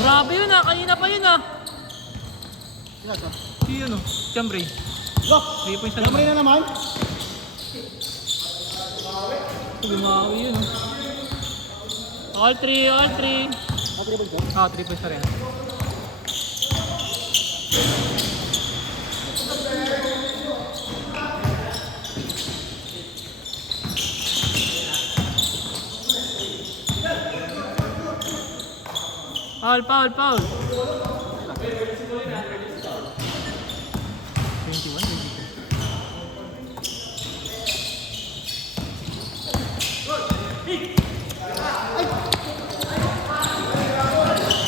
Grabe yun ah, kanina pa yun ah. Si yun oh, Chambray. Look! 3 points na Chambray naman. na naman. Gumawi yun oh. All 3, all 3. Ah, 3 points pa rin. Foul, foul, foul. 21, 22.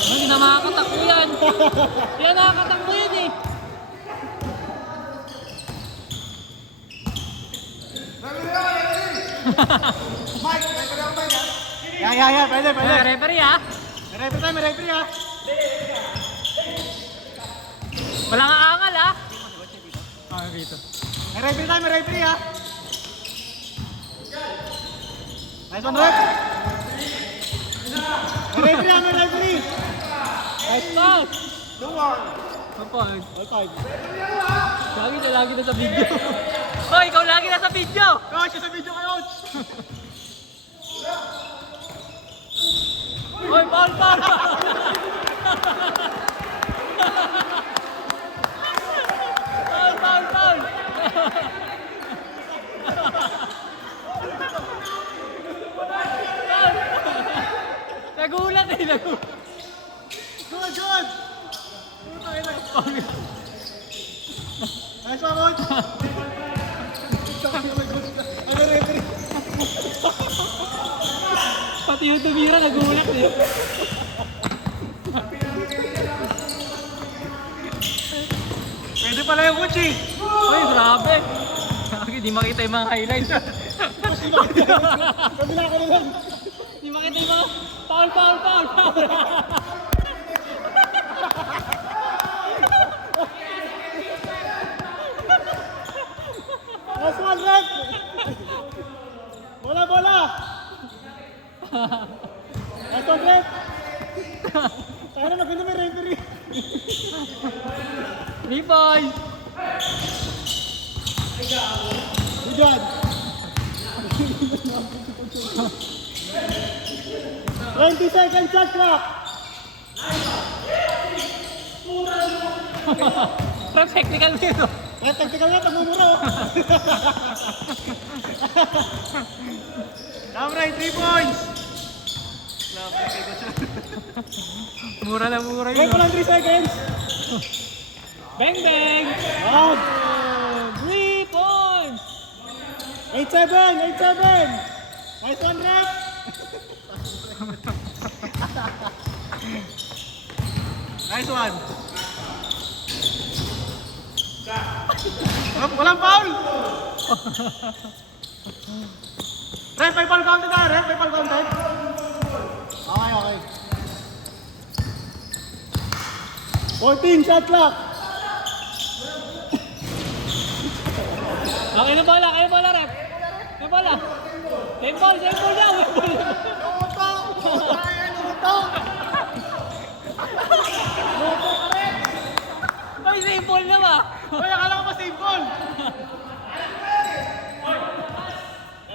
Hindi na makakatakbo yan. Yan nakakatakbo yan eh. Yeah, pwede. Referee ah. May referee ha. Walang aangal ah. Ah, dito. May referee ha. Nice one, ref. May referee. Nice pass. Don't worry. Kapag. All five. Lagi na sa video. Hoy, ikaw lagi na sa video. Coach, sa video kayo. Hoy, foul. Foul. Nagulat eh, Good. Nice one, coach. Ano referee? Pati yung tumira, nagulat eh. Pwede pala yung coach eh. Hoy, grabe. Di makita yung mga highlights. Kabila ko na lang. Di makita yung mga foul. Nice one, ref. Bola. Nice one, ref. Sana maganda may referee. 3 points. Good job. 20 seconds shot clock. Prep technical dito. Tactical na, tagmumura oh. Damray, 3 points. Mura Wait yun. ko lang 3 seconds. Bang! Wow. 3 points! 8-7. Nice one, ref. Nice one. Walang foul. Ref, may foul counted na. Okay. 14 shot clock. Kayo bola, rep. Kayo bola. Same ball daw. Ay, same ball na ba? Hoy, akala ko pa save ball.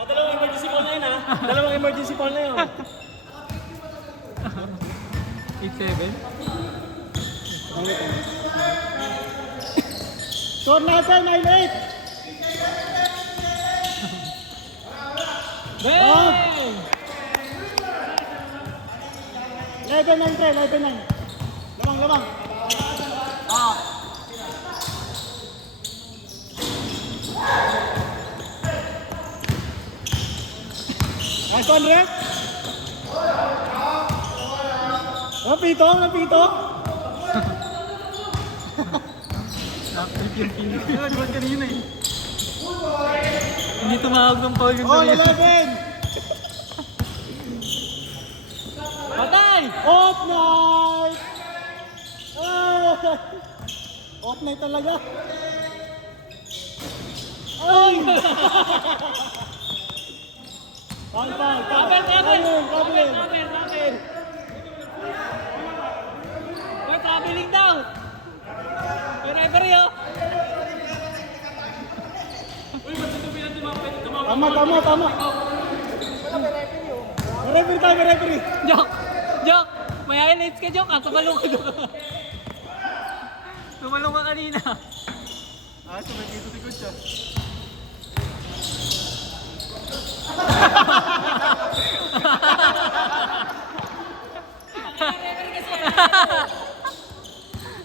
Dalawang emergency ball na yun ha. Dalawang emergency ball na yun. 8-7. Score natin, 9-8. Bang! 11-9. Lamang. Nice one, ref. Napito. Nag-run kanina eh. Hindi tumawag ng foul yung Oh, kanina. 11. Patay! Off night. Off night talaga. Ay! Foul. Cover! Foul. tama. May referee tayo, may referee. Joke! Joke! May highlights ka, Joke. Ah, tumalong ka, Joke. Tumalong ka kanina. Sabay dito si Coach siya.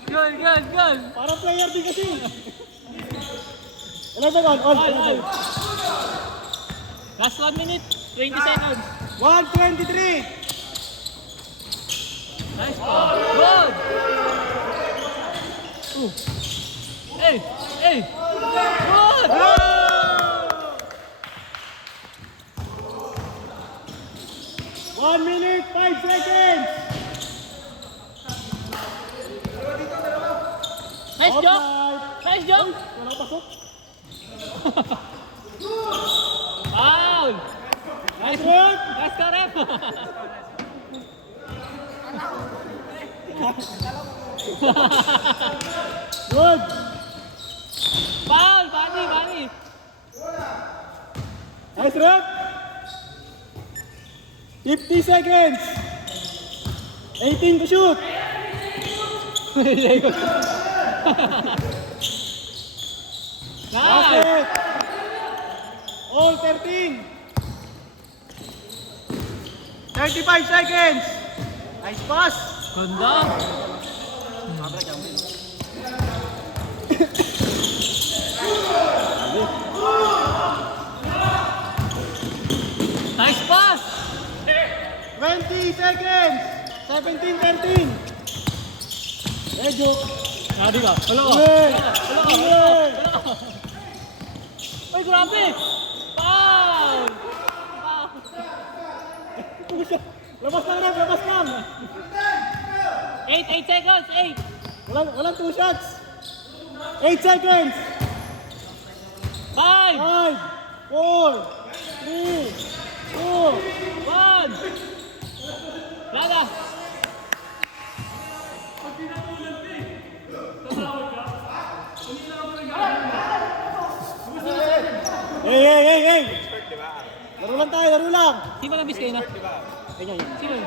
Good, good, good. Parang player din kasi. Ilan second? All. Last 1 minute, 20 seconds. 1:23. Nice ball. Good! Hey! Hey! Good! 1 minute, 5 seconds. Nice job! Nice job! Wala pasok. Foul! Nice work. Nice ka, ref! Good. Foul! Bani! Bani! Nice work. 50 seconds. 18 to shoot. Nice! Basket. All 13. 35 seconds. Nice pass. Ganda! Nice pass! 20 seconds. 17-13. Medyo. Nadi ka? Wala ka? Uy. Wala ka? Uy. Uy, grabe! Foul! Labas lang ref, labas lang. 8 seconds! 8! Walang 2 shots. 8 seconds. 5! 5, 4, 3, 2. 1! Lada! Hey. Laro lang tayo, laro lang. Sino ba nabis kayo na? Ganyan yun. Sino yun?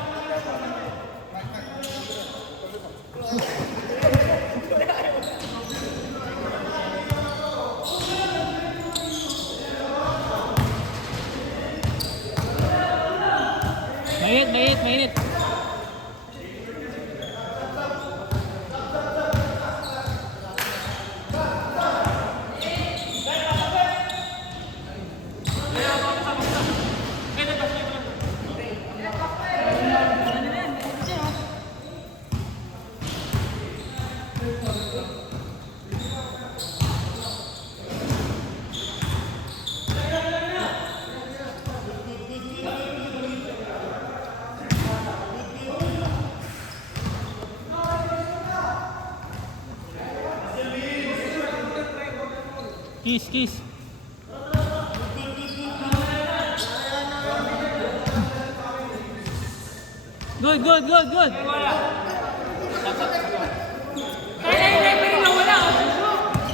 Mainit. Kiss. Good.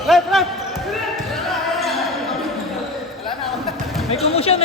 Ref. May commotion.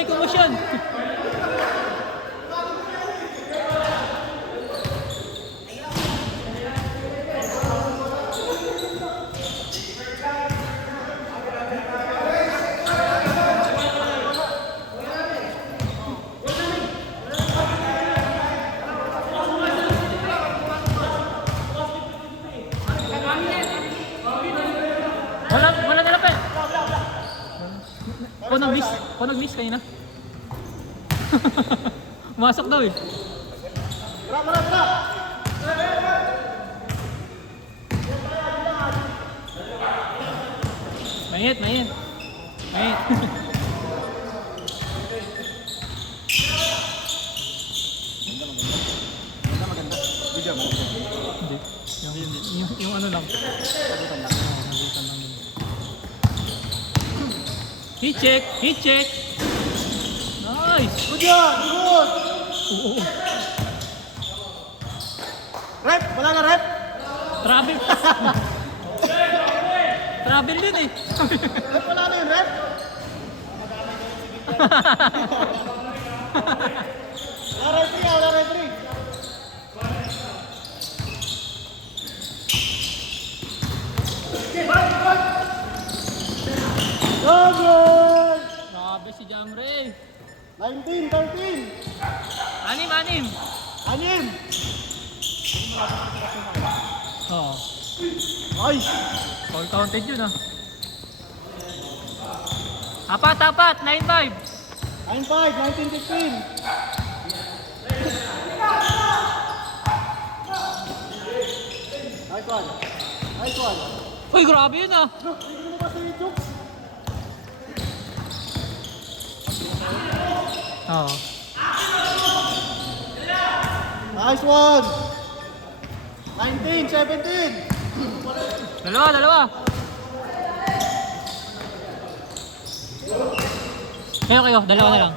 Wala nila pa. Nag-miss kanina. Masok daw eh. Mainit. Hindi. Yung ano lang. Heat check. Nice. Good job. Good. Oo. Ref. Wala na ref. Travel din eh. Ref, wala na yun ref. Wala referee, wala referee. Good! Grabe si Jamre. 19, 13. Anim, anim. Anim. Oo. Ay! All counted yun ah. Apat, apat. 9-5. 9-5, 19-15. Nice one. Nice one. Uy, grabe yun ah. Hindi mo ba si Jukes? Oo. Nice one. 19, 17. Dalawa, dalawa. Kayo, kayo. Dalawa na lang.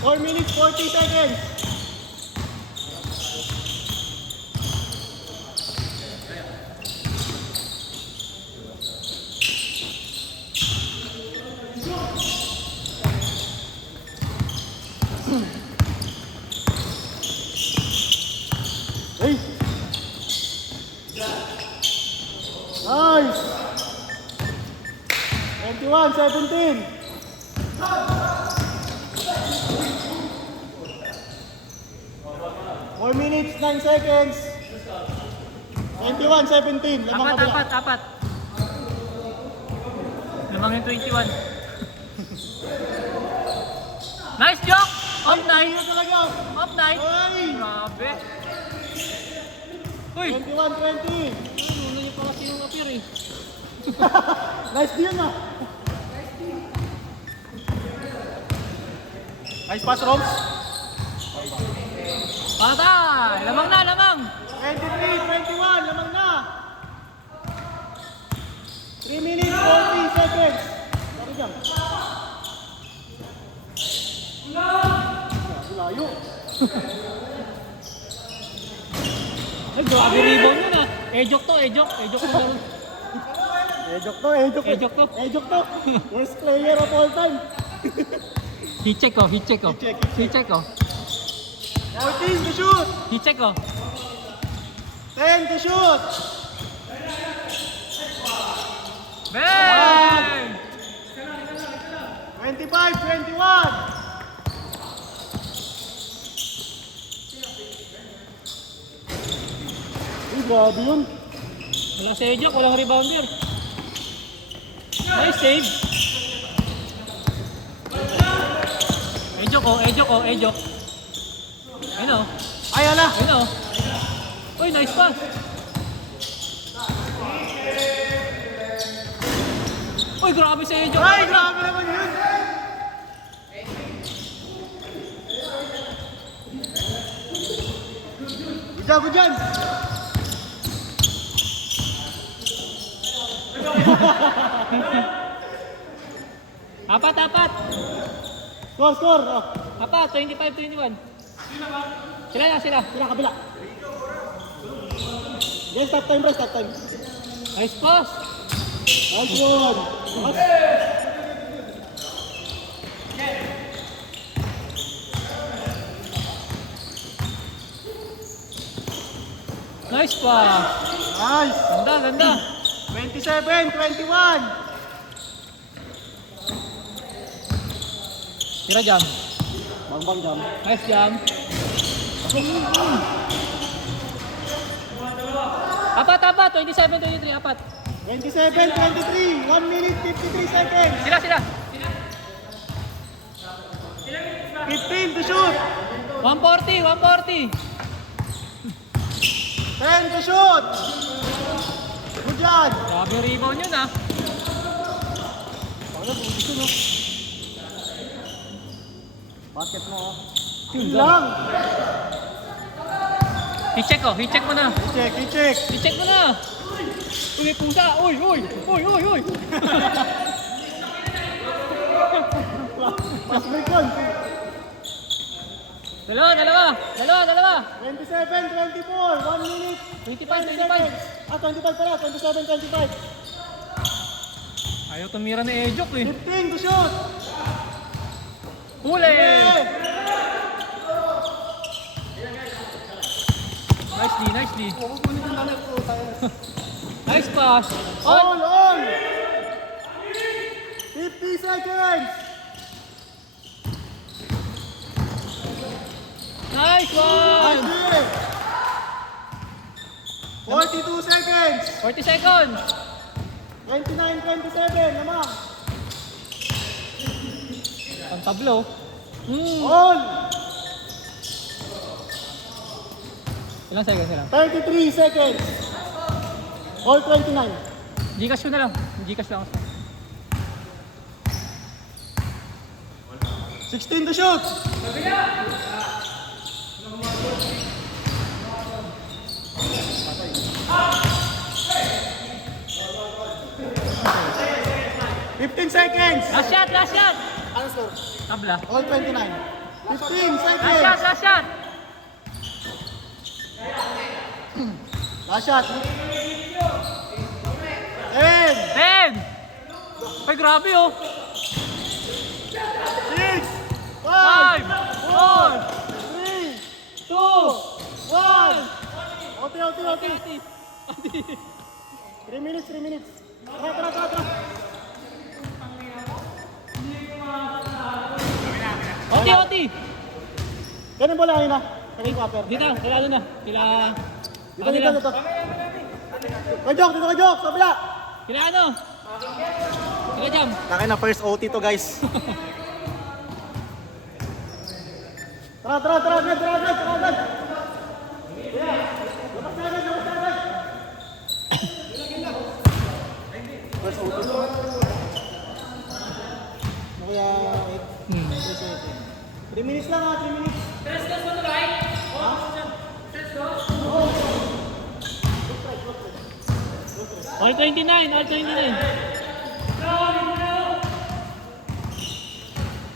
4 minutes, 40 seconds. Hey! Nice! 21, 17. 4 minutes, 9 seconds. 21, 17. Lamang Apat, kabila. apat, apat. Lamang yung 21. Nice joke! Off night! Ayun talaga. Off night! Ay! Grabe! Uy! 21, 20. Ano niyo pa kasi yung appear eh. Nice deal na. Nice pass, Roms. Patay! Lamang na, lamang! 23, 21. Lamang na. 3 minutes, 40 seconds. Sorry dyan. Layo. Ay, grabe rebound yun ah. Ejok to, ejok. Ejok to gano'n. Ejok to, ejok. Ejok to. Ejok to. Worst player of all time. Heat check ko, heat check ko. Heat check, Heat check ko. 14 to shoot. Heat check ko. 10 to shoot. Bang! 25, 21. Uy, grabe yun. Wala si ejok, walang rebounder. Nice save. Ejok oh, ejok oh, ejok. Ayun oh, Ay, ala. ayun oh. Uy, nice pass. Uy, grabe si ejok. Ay, grabe naman yun. Good job, good job. Apat, apat. Score, score. Oh. Apat, 25-21. Sila na, sila. Kabila, kabila. Yes, stop time, bro. Stop time. Nice pass. Nice one. Nice pass. Nice. Ganda, ganda. 27, 21. Tira jam. Bang, bang, jam. Nice jam. Apat, apat. 27-23, apat. 27, 23. 1 minute, 53 seconds. Sila, sila. 15 to shoot. 140, 140. 10 to shoot. Good job. Grabe rebound yun ah. Ano, gusto no? Basket mo, oh. Yun lang. I-check ko, i-check mo na. I-check, i-check. I-check mo na. Uy, may pusa. Uy, uy, uy, uy, uy. Pass break yun. Dalawa, dalawa. Dalawa, dalawa. 27, 24. 1 minute. 25, 20 25. seconds. Ah, 25 pala. 27, 25. Ayaw tumira ni Ejok eh. 15 to shoot. Huli! Nicely, nicely. Nice pass. All, all! 50 seconds! Nice one! 42 seconds! 40 seconds. 29-27, naman! Ang tablo. All! Ilang seconds lang? 33 seconds! All 29. Gcash ko na lang. Gcash lang ako. 16 to shoot! Fifteen seconds! Last shot, last shot! Ano score? Tabla. All 29. 15 Last shot, seconds! last shot! Last shot. 10, 10! Ay, grabe oh! 6, 5, 5, 4, 3, 2, 1. OT, OT, OT. 3 minutes, 3 minutes. Tara, tara, tara, tara. Oti, oti! Ganun bola yun na. Naging upper. Dito, kila ano na? Kila... Dito, dito, dito. Kay Jok, dito kay Jok. Sa bila. Kila ano? Kila Jam. Takin na first OT to guys. Tara, tara, tara, tara, tara, tara, tara, tara. Lapas na agad, lapas na agad. First OT. Ano kaya, 3 minutes lang ha, 3 minutes. All 29, all 29.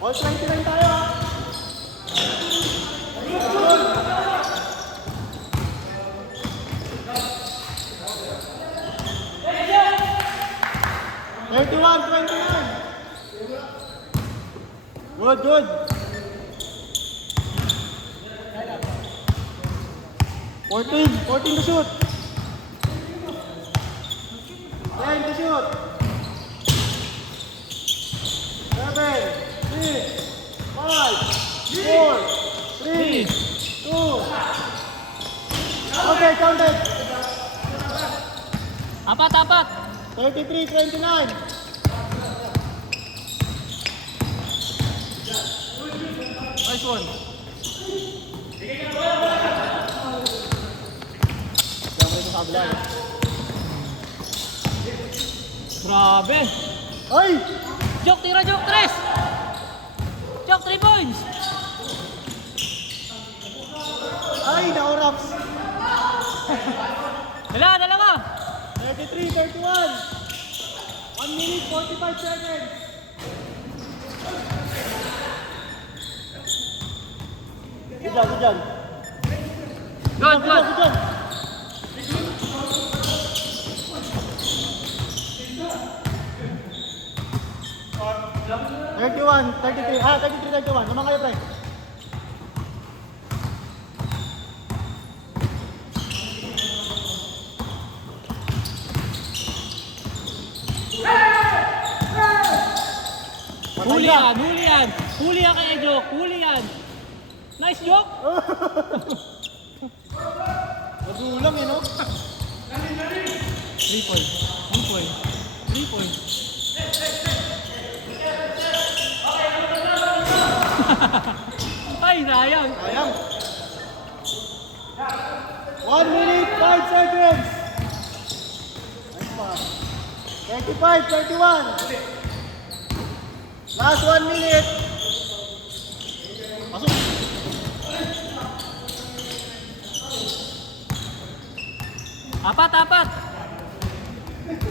All 29 tayo ha. 31-29. Good, good. 14 to shoot. 10 to shoot. 7, 6, 5, 4, 3, 2. Okay, counted. Apat, apat. 33-29. Nice one. Grabe. Ay! Jok, tira, Jok, 3. Jok, 3 points. Ay, na-oraps. Dalawa. 33-31. 1 minute, 45 seconds. Good job, good job. Good, good. Good job. Thirty-one, 33. 33-31. Naman kayo, pre. Huli yan, huli yan. Huli yan kaya, Jok. Huli yan. Nice, Jok. Magulang eh, no? 3 points. 3 points. 3 points. Ay, sayang. Sayang. 1 minute, 5 seconds. Nice pass. 35-31. Last 1 minute. Pasok. Apat, apat.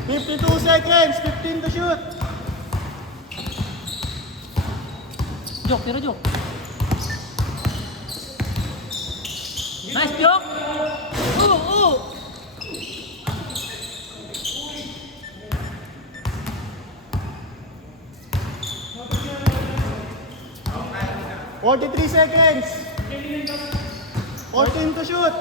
52 seconds, 15 to shoot. Jok, tira, Jok. Nice, Jok. 43 seconds. 14 to shoot.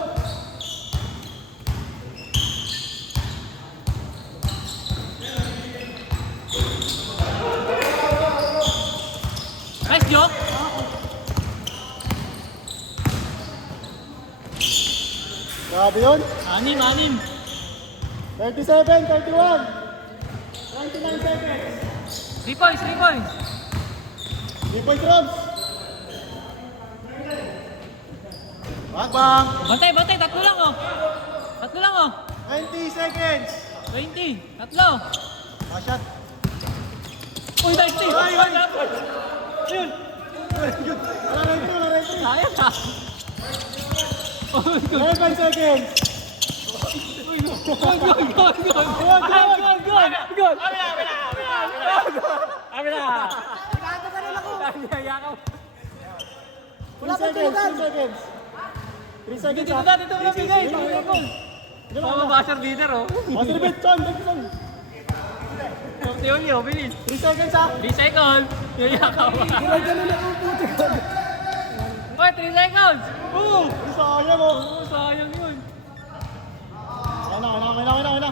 Nice joke. Grabe yun. Anim, anim. 37, 31. 29 seconds. 3 points, 3 points. 3-point drops. Bang. Bantay, bantay. Tatlo lang, oh. Tatlo lang, oh. 20 seconds. 20. Tatlo. Shot. Uy, nice team. Ay, ay. Yun. Wala rin. Sayang, ah. Oh, good. 11 seconds. Good, good, good, good. Good, good, good. Amina! Wala pa 3 seconds. 3 seconds. Dito na, dito na, bigay. Mga basher leader, oh. Master bet, John. Teolio, bilis. 3 seconds ha. 3 seconds. Yayakaw. Ganun ako puti ko. Oy, 3 seconds. Sayang mo. Oo, sayang yun. Ayun na.